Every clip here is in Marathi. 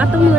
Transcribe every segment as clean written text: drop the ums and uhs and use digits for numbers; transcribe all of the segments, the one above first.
आता म्हण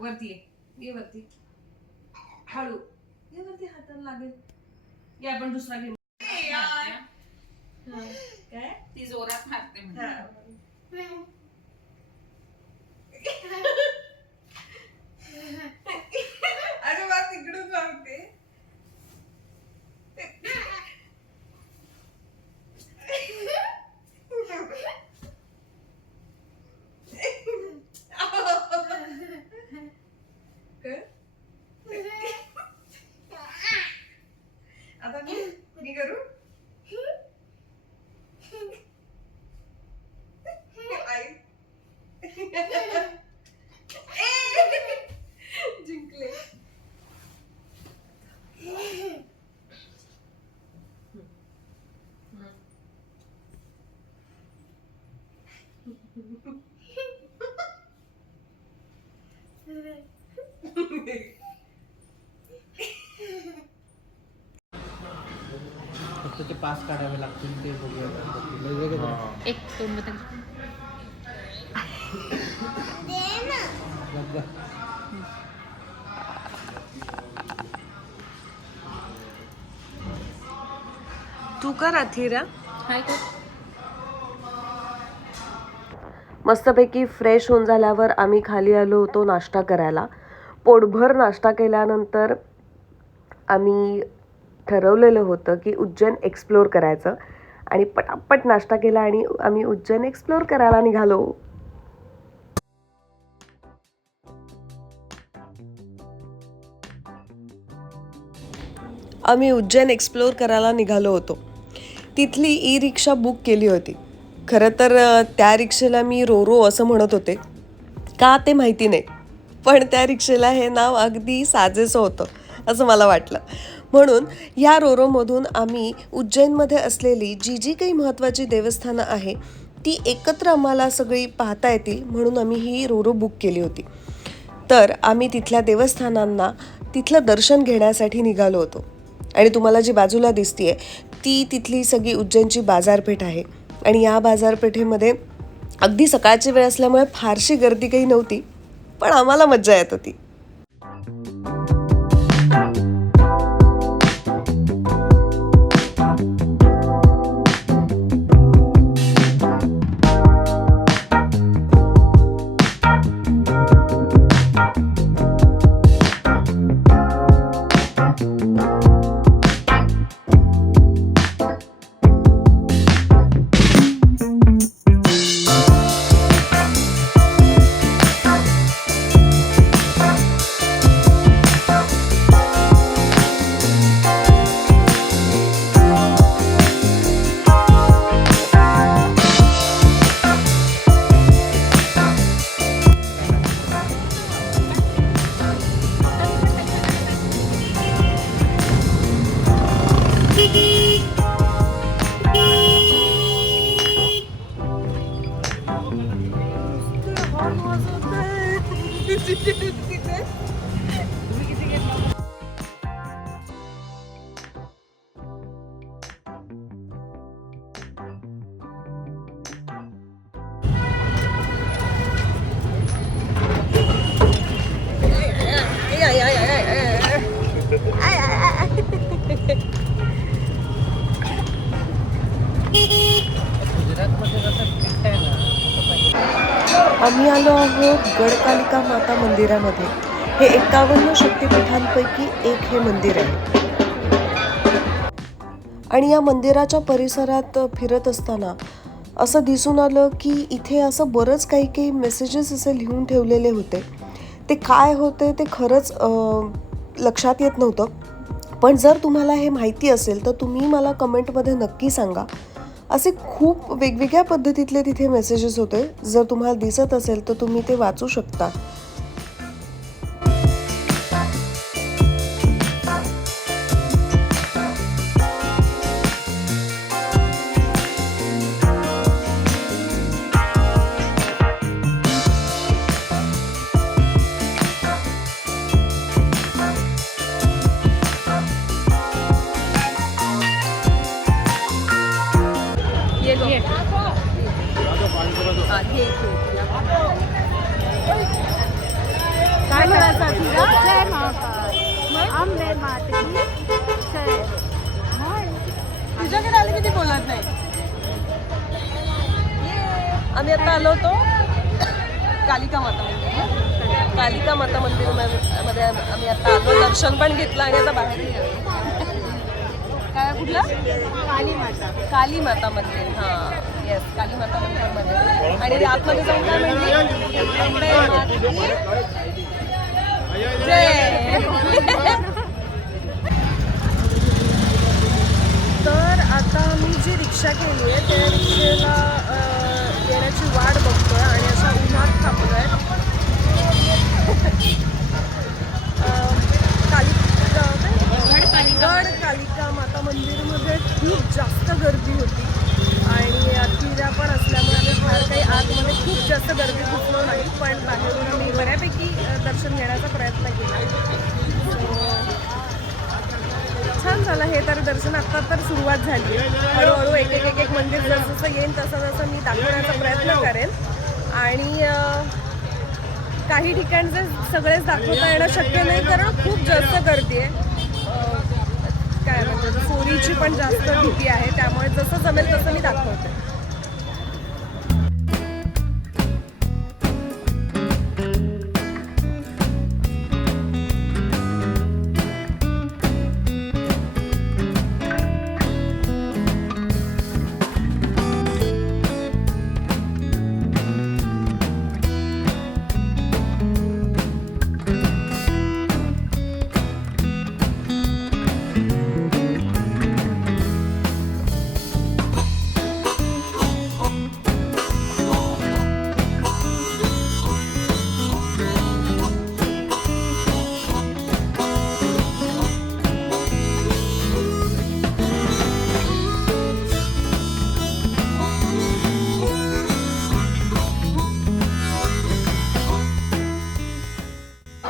वरती ये वरती हळू ये वरती हाताला लागेल. या आपण दुसरा गेम काय ती जोरात मारते अरे वा तिकडून मारते. आता मी करू आई जिंकले. फक्त ते पास काढावे लागतील ते बघूया. एक दोन तू कर अथिरा. काय कर मस्तपैकी फ्रेश होऊन झाल्यावर आम्ही खाली आलो होतो नाश्ता करायला. पोटभर नाश्ता केल्यानंतर आम्ही ठरवलेलं होतं की उज्जैन एक्सप्लोअर करायचं आणि पटापट नाश्ता केला आणि आम्ही उज्जैन एक्सप्लोअर करायला निघालो. आम्ही उज्जैन एक्सप्लोअर करायला निघालो होतो. तिथली ई रिक्षा बुक केली होती. खरं तर त्या रिक्षेला मी रोरो असं म्हणत होते, का ते माहिती नाही, पण त्या रिक्षेला हे नाव अगदी साजेसं होतं असं मला वाटलं. म्हणून ह्या रोरोमधून आम्ही उज्जैनमध्ये असलेली जी जी काही महत्त्वाची देवस्थानं आहे ती एकत्र आम्हाला सगळी पाहता येतील म्हणून आम्ही ही रोरो बुक केली होती. तर आम्ही तिथल्या देवस्थानांना तिथलं दर्शन घेण्यासाठी निघालो होतो. आणि तुम्हाला जी बाजूला दिसतीये ती तिथली सगळी उज्जैनची बाजारपेठ आहे. आणि या बाजारपेठेमध्ये अगदी सकाळची वेळ असल्यामुळे फारशी गर्दी काही नव्हती, पण आम्हाला मज्जा येत होती. आम्ही आलो आहोत गडकालिका माता मंदिरामध्ये. हे 51 शक्तिपीठांपैकी एक हे मंदिर आहे. आणि या मंदिराच्या परिसरात फिरत असताना असं दिसून आलं की इथे असं बरंच काही काही मेसेजेस असे लिहून ठेवलेले होते. ते काय होते ते खरंच लक्षात येत नव्हतं. पण जर तुम्हाला हे माहिती असेल तर तुम्ही मला कमेंटमध्ये नक्की सांगा. असे खूप वेगवेगळ्या पद्धतीतले तिथे मेसेजेस होते. जर तुम्हाला दिसत असेल तर तुम्ही ते वाचू शकता. ये लो. हा, घे. काय करायचं तुला? तुझ्याकडे आले की ती बोलत नाही. आम्ही आता आलो होतो कालिका माता मंदिर. कालिका माता मंदिर मध्ये आम्ही आता आलो, दर्शन पण घेतलं आणि आता बाहेर काय कुठलं काली माता मंदिर. हां येस, काली माता मंदिरमध्ये. आणि आतमध्ये जाऊन काय म्हणली, तर आता मी जी रिक्षा केली आहे त्या रिक्षेला येण्याची वाट बघतोय आणि अशा उन्हात थांबलोय. गड कालिका माता मंदिरमध्ये खूप जास्त गर्दी होती आणि तिरा पण असल्यामुळे आम्ही फार काही आतमध्ये खूप जास्त गर्दी घुसलो नाही, पण बाहेरून आम्ही बऱ्यापैकी दर्शन घेण्याचा प्रयत्न केला. छान झालं हे तर दर्शन. आत्ता तर सुरुवात झाली आहे. हळूहळू एक एक मंदिर जसं जसं येईल तसं मी दाखवण्याचा प्रयत्न करेन. आणि काही ठिकाणचे सगळेच दाखवता येणं शक्य नाही कारण खूप जास्त गर्दी आहे. काय म्हणजे चोरीची पण जास्त भीती आहे, त्यामुळे जसं जमेल तसं मी दाखवते.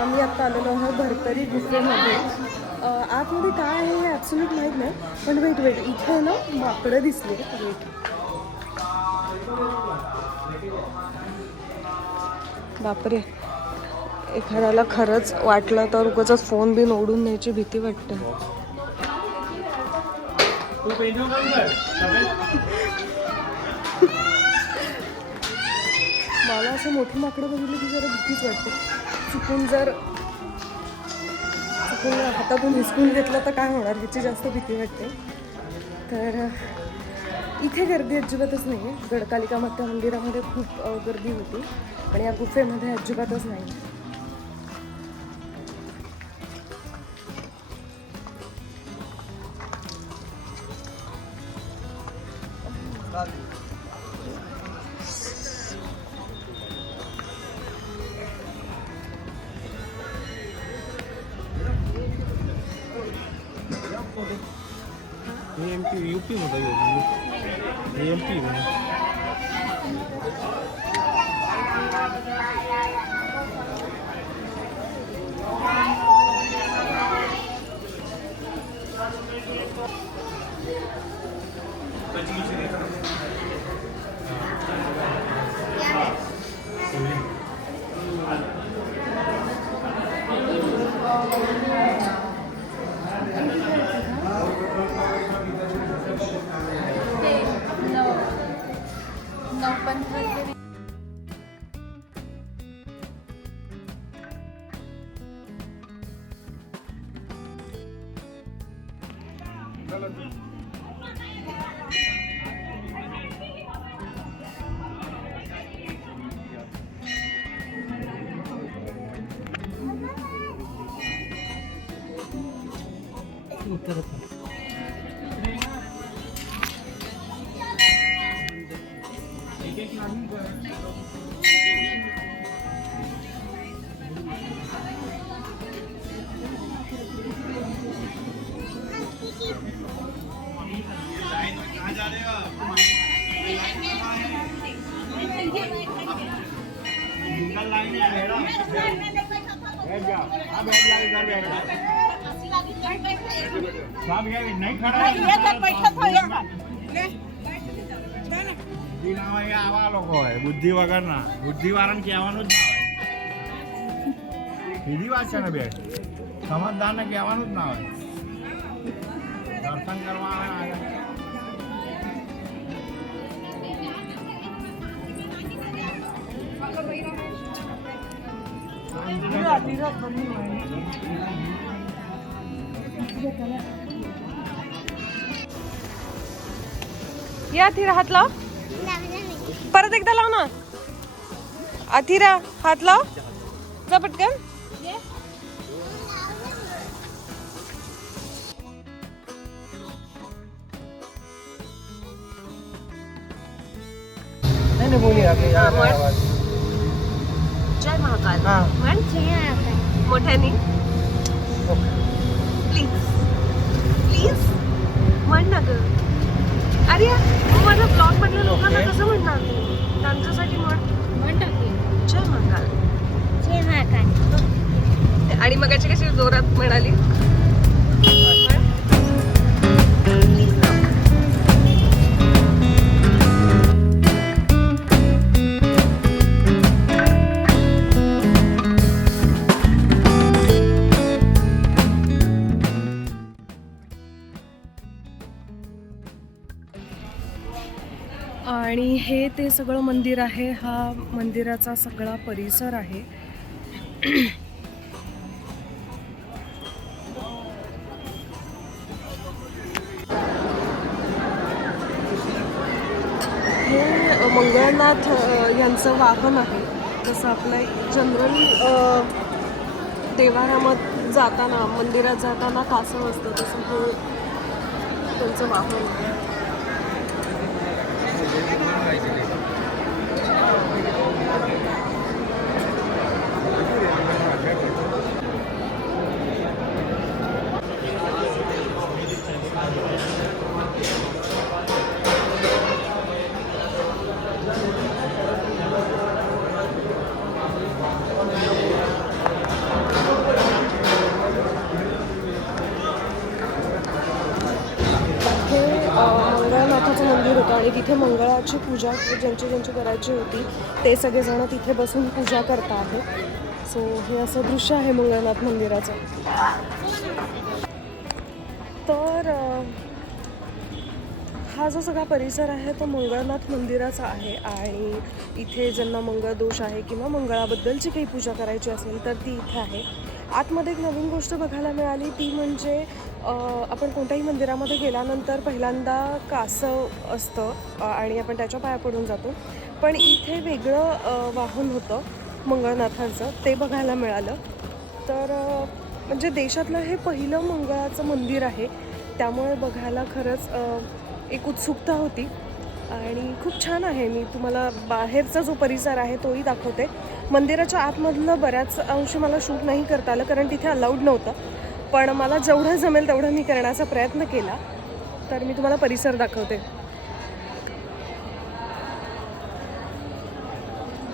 आम्ही आत्ता आलेलो आहोत भरतरी गुफेमध्ये. आतमध्ये काय आहे हे ॲब्सोल्यूट माहीत नाही, पण वेट इथे ना माकडं दिसले. बापरे, एखाद्याला खरंच वाटलं तर उगाचच फोन बिन ओढून न्यायची भीती वाटते. मला असं मोठी माकडं बघितली की जरा भीतीच वाटते. चुकून हातातून हिसकून घेतलं तर काय होणार ह्याची जास्त भीती वाटते. तर इथे गर्दी अजिबातच नाही आहे. गडकालिका माता मंदिरामध्ये खूप गर्दी होती आणि या गुफेमध्ये अजिबातच नाही. यूपी मध्ये एमपी આવા લોકો હોય બુદ્ધિ વગર ના બુદ્ધિ વાળાને કહેવાનું જ ના હોય. સીધી વાત છે ને બેન, સમજદાર ને કહેવાનું જ ના હોય. દર્શન કરવા આવે. या अथिरा हात लाव. परत एकदा लाव ना. अथिरा हात लाव. जा पटकन. जय महाकाल. म्हण मोठ्याने प्लीज प्लीज म्हण ना ग. अरे मग माझ्या ब्लॉग मधल्या लोकांना कसं म्हणणार तू? त्यांच्यासाठी म्हण टाकी जय महाकाल. जय महाकाल. आणि मगाची कशी जोरात म्हणाली. आणि हे ते सगळं मंदिर आहे. हा मंदिराचा सगळा परिसर आहे. हे मंगळनाथ यांचं वाहन आहे. जसं आपलं जनरली देवारामध्ये जाताना मंदिरात जाताना कासव असतं तसं हे त्यांचं वाहन आहे. मंगळनाथाचं मंदिर होतं आणि तिथे मंगळाची पूजा ज्यांची करायची होती ते सगळेजण तिथे बसून पूजा करत आहेत. सो हे असं दृश्य आहे मंगळनाथ मंदिराचं. तर हा जो सगळा परिसर आहे तो मंगळनाथ मंदिराचा आहे. आणि इथे ज्यांना मंगळदोष आहे किंवा मंगळाबद्दलची काही पूजा करायची असेल तर ती इथे आहे. आतमध्ये एक नवीन गोष्ट बघायला मिळाली ती म्हणजे आपण कोणत्याही मंदिरामध्ये गेल्यानंतर पहिल्यांदा कासव असतं आणि आपण त्याच्या पाया पडून जातो. पण इथे वेगळं वाहन होतं मंगळनाथांचं, ते बघायला मिळालं. तर म्हणजे देशातलं हे पहिलं मंगळाचं मंदिर आहे. त्यामुळे बघायला खरंच एक उत्सुकता होती आणि खूप छान आहे. मी तुम्हाला बाहेरचा जो परिसर आहे तोही दाखवते. मंदिराच्या आतमधलं बऱ्याच अंशी मला शूट नाही करता आलं कारण तिथे अलाउड नव्हतं. पण मला जेवढं जमेल तेवढं मी करण्याचा प्रयत्न केला. तर मी तुम्हाला परिसर दाखवते.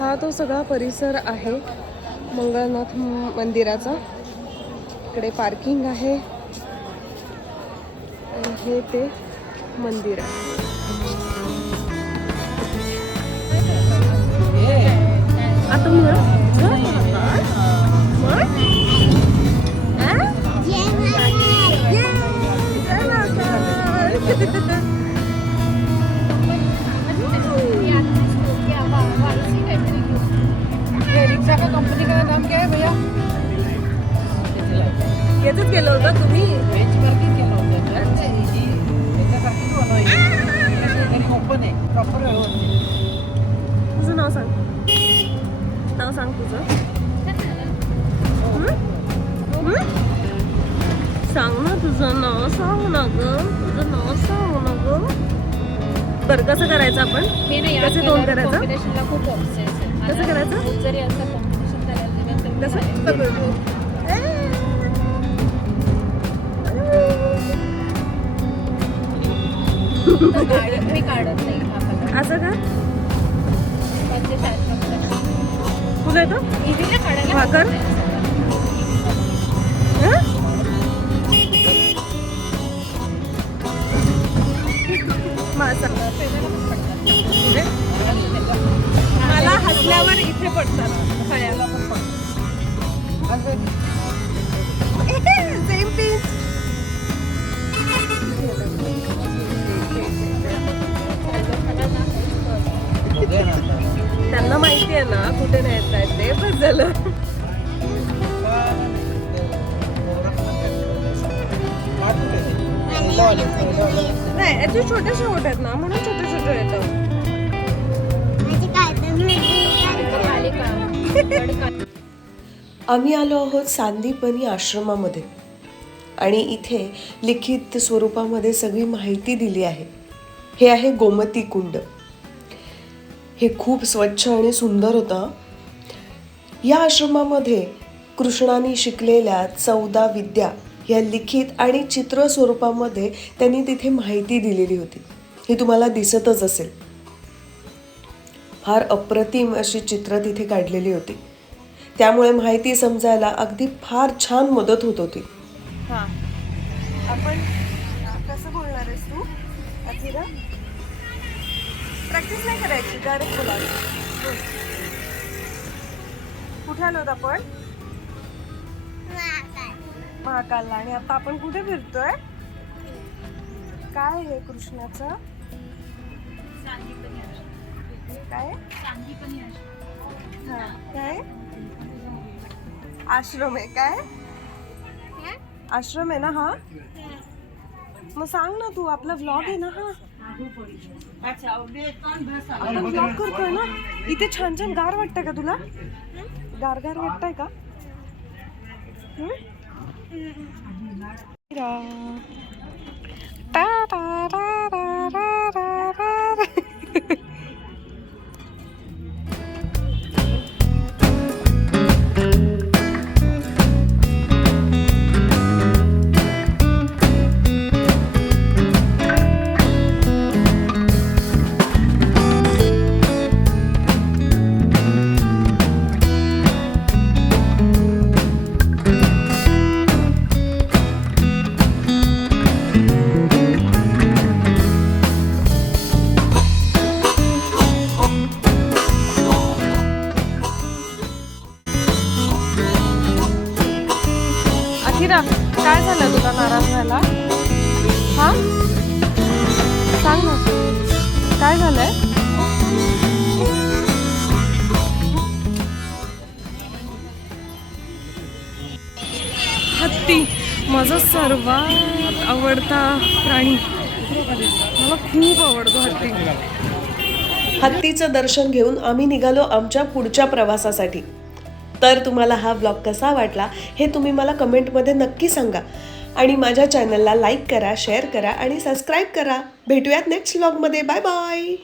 हा तो सगळा परिसर आहे मंगळनाथ मंदिराचा. इकडे पार्किंग आहे आणि हे ते मंदिर आहे. आता रिक्शा का कंपनी का नाम क्या है भैया? येतच गेलो होतं तुम्ही. बेंचमार्किंग केलं होतं त्याच्यासाठी ओपन आहे प्रॉपर. तुझं नाव सांग. नाव सांग तुझं. सांग ना तुझं नाव सांग ना ग. तुझं नाव सांग ना ग. बरं कसं करायचं आपण मी ना या कसे दोन करायचं कॉम्बिनेशनला खूप ऑब्सेस आहे. कसं करायचं जरी असं कॉम्बिनेशन करायला दिलं तरी कसं चालेल. मी काढत नाही हा कलर. असं का म्हणजे शाळेत तुला येतो इझिली काढायला हा कर. हं? माझा मला हसल्यावर इथे पडतात खळ्याला पण सेम पीस. त्यांना माहिती आहे ना कुठे न्यायचं आहे ते बस झालं. नाही याचे छोटे छोटे आहेत ना म्हणून छोटे छोटे येतात. खाली का आम्ही आलो आहोत सांदीपनी आश्रमामध्ये आणि इथे लिखित स्वरूपामध्ये सगळी माहिती दिली आहे. हे आहे गोमती कुंड. हे खूप स्वच्छ आणि सुंदर होतं. या आश्रमामध्ये कृष्णाने शिकलेल्या 14 विद्या या लिखित आणि चित्र स्वरूपामध्ये त्यांनी तिथे माहिती दिलेली होती. ही तुम्हाला दिसतच असेल. फार अप्रतिम अशी चित्र तिथे काढलेली होती. त्यामुळे माहिती समजायला अगदी फार छान मदत होत होती. हा आपण कसं बोलणार आहेस तू अथिरा? प्रॅक्टिस नाही करायची डायरेक्ट बोलायचं. कुठे आलो होतो आपण? महाकालला. आणि आता आपण कुठे फिरतोय? काय आहे कृष्णाचं? काय हा काय आश्रम आहे? काय आश्रम आहे ना हा? मग सांग ना तू. आपला व्लॉग आहे ना हा? आपण व्लॉग करतोय ना. इथे छान छान गार वाटतंय का तुला? गार गार वाटतंय का? अथिरा काय झालं तुला नाराज व्हायला? हा सांग ना काय झालंय? हत्ती माझा सर्वात आवडता प्राणी. मला खूप आवडतो हत्ती. हत्तीचं दर्शन घेऊन आम्ही निघालो आमच्या पुढच्या प्रवासासाठी. तर तुम्हाला हा व्लॉग कसा वाटला हे तुम्ही मला कमेंटमध्ये नक्की सांगा. आणि माझ्या चॅनलला लाईक करा, शेअर करा आणि सबस्क्राईब करा. भेटूयात नेक्स्ट व्लॉगमध्ये. Bye bye.